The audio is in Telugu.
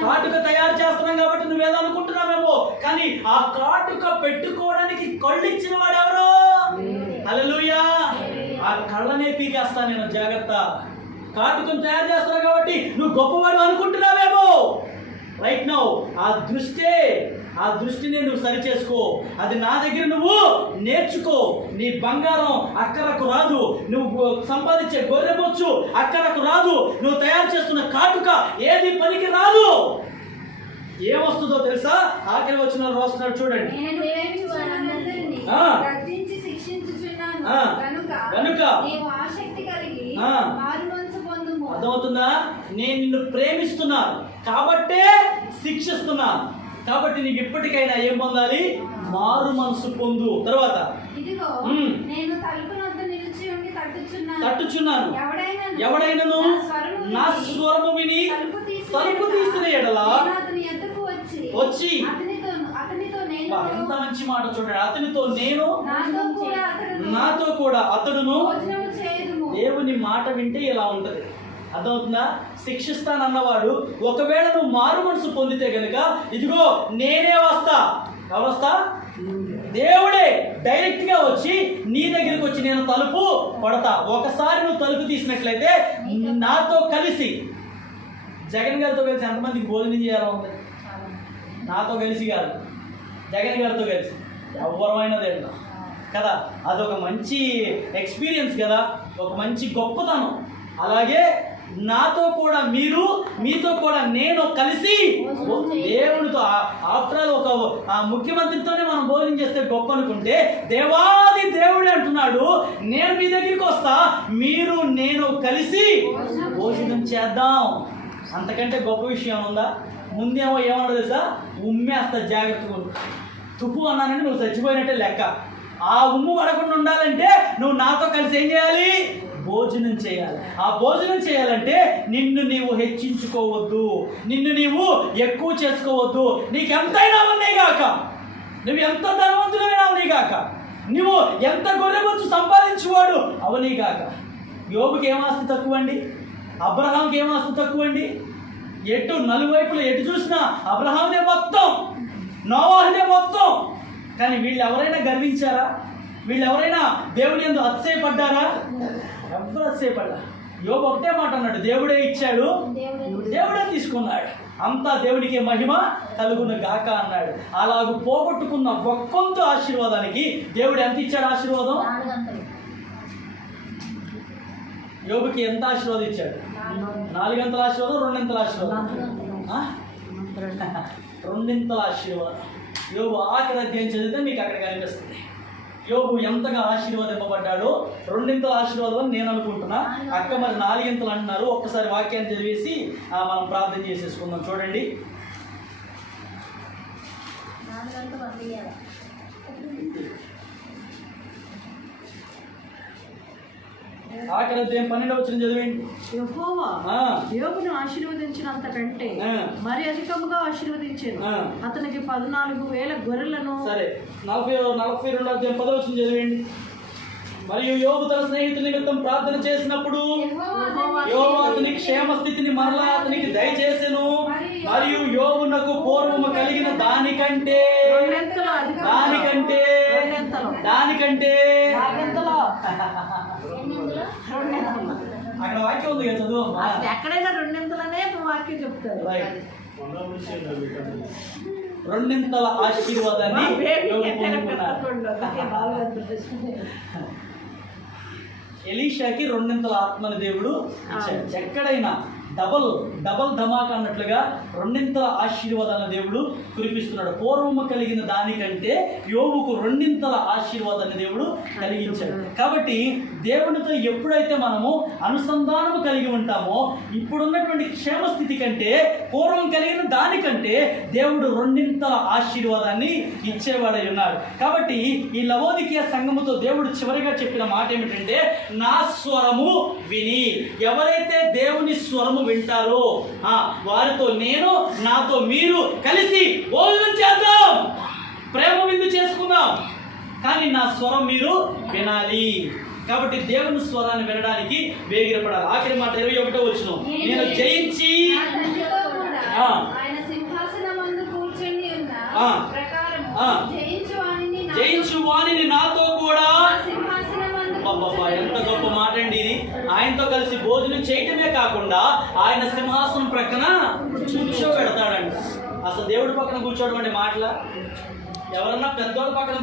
కాటుక తయారు చేస్తున్నాం కాబట్టి నువ్వేదో అనుకుంటున్నావేమో, కానీ ఆ కాటుక పెట్టుకోవడానికి కళ్ళు ఇచ్చిన వాడు ఎవరు? హల్లెలూయా. ఆ కళ్ళనే పీకేస్తా నేను, జాగ్రత్త. కాటుకను తయారు చేస్తున్నా కాబట్టి నువ్వు గొప్పవాడు అనుకుంటున్నావేమో. రైట్ నౌ ఆ దృష్టిని నువ్వు సరి చేసుకో. అది నా దగ్గర నువ్వు నేర్చుకో. నీ బంగారం అక్కరకు రాదు, నువ్వు సంపాదించే గొర్రెబొచ్చు అక్కరకు రాదు, నువ్వు తయారు చేస్తున్న కాటుక ఏది పనికి రాదు. ఏమొస్తుందో తెలుసా? ఆఖరి వచ్చిన రాస్తున్నాడు చూడండి. కనుక అర్థమవుతుందా? నేను నిన్ను ప్రేమిస్తున్నాను కాబట్టే శిక్షిస్తున్నాను. కాబట్టి నీకు ఇప్పటికైనా ఏం పొందాలి? మారు మనసు పొందు. తర్వాత తట్టుచున్నాను, ఎవడైనను నా స్వరము విని తలుపు తీసిన ఎడల వచ్చి, ఎంత మంచి మాట చూడండి. అతనితో నేను, నాతో కూడా అతడును. దేవుని మాట వింటే ఇలా ఉంటది. అర్థమవుతుందా? శిక్షిస్తానన్నవాడు ఒకవేళ నువ్వు మారు మనసు పొందితే గనుక ఇదిగో నేనే వస్తా. ఎవరు వస్తా? దేవుడే డైరెక్ట్ గా వచ్చి నీ దగ్గరికి వచ్చి నేను తలుపు కొడతా. ఒకసారి నువ్వు తలుపు తీసినట్లయితే నాతో కలిసి, జగన్ గారితో కలిసి ఎంతమందికి భోజనం చేయాలో ఉంది? నాతో కలిసి కాదు, జగన్ గారితో కలిసి ఎవరమైనా తింటాం కదా. అదొక మంచి ఎక్స్పీరియన్స్ కదా, ఒక మంచి గొప్పతనం. అలాగే నాతో కూడా మీరు, మీతో కూడా నేను కలిసి దేవుడితో. ఆఫ్టర్ ఆల్ ఒక ముఖ్యమంత్రితోనే మనం భోజనం చేస్తే గొప్ప అనుకుంటే, దేవాది దేవుడే అంటున్నాడు నేను మీ దగ్గరికి వస్తా, మీరు నేను కలిసి భోజనం చేద్దాం. అంతకంటే గొప్ప విషయం ఉందా? ముందేమో ఏమన్నా తెలుసా? ఉమ్మేస్తా, జాగ్రత్తగా. తుప్పు అన్నానంటే నువ్వు చచ్చిపోయినట్టే లెక్క. ఆ ఉమ్ము పడకుండా ఉండాలంటే నువ్వు నాతో కలిసి ఏం చేయాలి? భోజనం చేయాలి. ఆ భోజనం చేయాలంటే నిన్ను నీవు హెచ్చించుకోవద్దు, నిన్ను నీవు ఎక్కువ చేసుకోవద్దు. నీకు ఎంతైనా ఉన్నాయి కాక, నువ్వు ఎంత ధనవంతుడైనా అవనీ కాక, నువ్వు ఎంత గొర్రెబొచ్చు సంపాదించువాడు అవనీ కాక. యోబుకి ఏమాస్తి తక్కువ అండి? అబ్రహాంకి ఏమాస్తి తక్కువ అండి? ఎటు నలువైపులు ఎటు చూసినా అబ్రహాంనే మొత్తం, నోవాహునే మొత్తం. కానీ వీళ్ళు ఎవరైనా గర్వించారా? వీళ్ళు ఎవరైనా దేవుని యందు అతిశయపడ్డారా? ఎవరు అతిశయపడ్డా? యోబు ఒకటే మాట అన్నాడు, దేవుడే ఇచ్చాడు, దేవుడే తీసుకున్నాడు, అంతా దేవుడికి మహిమ కలుగును గాక అన్నాడు. అలాగూ పోగొట్టుకున్న ఒక్కొంత ఆశీర్వాదానికి దేవుడు ఎంత ఇచ్చాడు ఆశీర్వాదం? యోబుకి ఎంత ఆశీర్వాదం ఇచ్చాడు? 4 గంటల ఆశీర్వాదం, 2 గంటల ఆశీర్వాదం, 2 గంటల ఆశీర్వాదం. యోబు ఆఖరి అధ్యాయం చదివితే మీకు అక్కడ కనిపిస్తుంది యోబు ఎంతగా ఆశీర్వాదింపబడ్డాడో. 2 గంటల ఆశీర్వాదం అని నేను అనుకుంటున్నా. అక్క మరి 4 గంటలు అంటున్నారు. ఒక్కసారి వాక్యాన్ని చదివేసి మనం ప్రార్థన చేసేసుకుందాం. చూడండి, ఆఖరి అధ్యాయం 12వ వచనం చదివేయండి. యెహోవా యోబును ఆశీర్వదించినంత కంటే మరి అధికముగా ఆశీర్వదించాను. అతనికి 14,000 గొర్రెలను. సరే, 42వ అధ్యాయం 10వ వచనం చదివేయండి. మరియు యోబు తన స్నేహితుల నిమిత్తం ప్రార్థన చేసినప్పుడు యోబు అతని క్షేమ స్థితిని మరలా అతనికి దయచేసెను. మరియు యోబునకు పూర్వము కలిగిన దానికంటే అక్కడ వాక్యం ఉంది కదా, చదువు. ఎక్కడైనా 2 గంటలనే వాక్యం చెప్తారు. 2 గంటల ఆశీర్వాదాన్ని ఎలీషాకి 2 గంటల ఆత్మని దేవుడు ఇచ్చాడు. ఎక్కడైనా డబల్ ధమాకా అన్నట్లుగా 2 గంటల ఆశీర్వాదాన్ని దేవుడు కురిపిస్తున్నాడు. పూర్వము కలిగిన దానికంటే యోబుకు 2 గంటల ఆశీర్వాదాన్ని దేవుడు కలిగించాడు. కాబట్టి దేవునితో ఎప్పుడైతే మనము అనుసంధానము కలిగి ఉంటామో, ఇప్పుడున్నటువంటి క్షేమస్థితి కంటే పూర్వం కలిగిన దానికంటే దేవుడు 2 గంటల ఆశీర్వాదాన్ని ఇచ్చేవాడై ఉన్నాడు. కాబట్టి ఈ లవోదికీయ సంఘముతో దేవుడు చివరిగా చెప్పిన మాట ఏమిటంటే, నా స్వరము విని. ఎవరైతే దేవుని స్వరము వింటారో వారితో నేను, నాతో మీరు కలిసి భోజనం చేద్దాం, ప్రేమ విందు చేసుకుందాం. కానీ నా స్వరం మీరు వినాలి. కాబట్టి దేవుని స్వరాన్ని వినడానికి వేగిరపడాలి. ఆఖరి మాట 21వ వచనం, నేను జయించి జయించు వాణిని నాతో కూడా. అబ్బబ్బా, ఎంత గొప్ప మాట అండి ఇది. ఆయనతో కలిసి భోజనం చేయటమే కాకుండా ఆయన సింహాసనం ప్రక్కన కూర్చోబెడతాడంట. అసలు దేవుడి పక్కన కూర్చోవడం అంటే మాటలా? ఎవరన్నా పెద్దోళ్ళ పక్కన